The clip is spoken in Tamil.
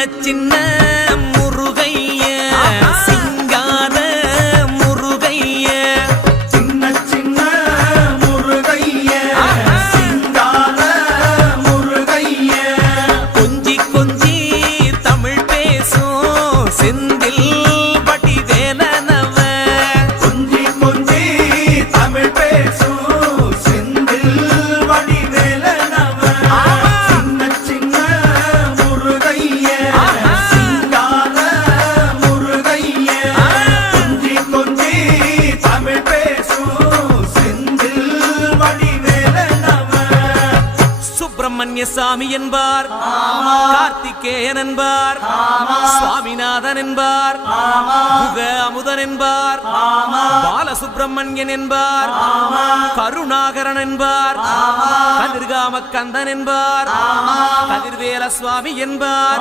சின்ன முருகைய சிங்கார முருகைய சின்ன சின்ன முருகைய சிங்கார முருகைய கொஞ்சி கொஞ்சி தமிழ் பேசும் செந்தில் வடிவேலனவ கொஞ்சி கொஞ்சி தமிழ் பேசும் செந்தில் வடிவேலனவ சின்ன சின்ன முருகைய சிங்கார முருகைய கொஞ்சி கொஞ்சி தமிழ் பேசும் செந்தில் வடிவேலனவ சுப்பிரமணிய சாமி என்பார், கார்த்திகேயன் என்பார், சுவாமிநாதன் என்பார், முக அமுதன் என்பார், பாலசுப்பிரமணியன் என்பார், கருணாகரன் என்பார், கதிர்காம கந்தன் என்பார், கதிர்வேல சுவாமி என்பார்.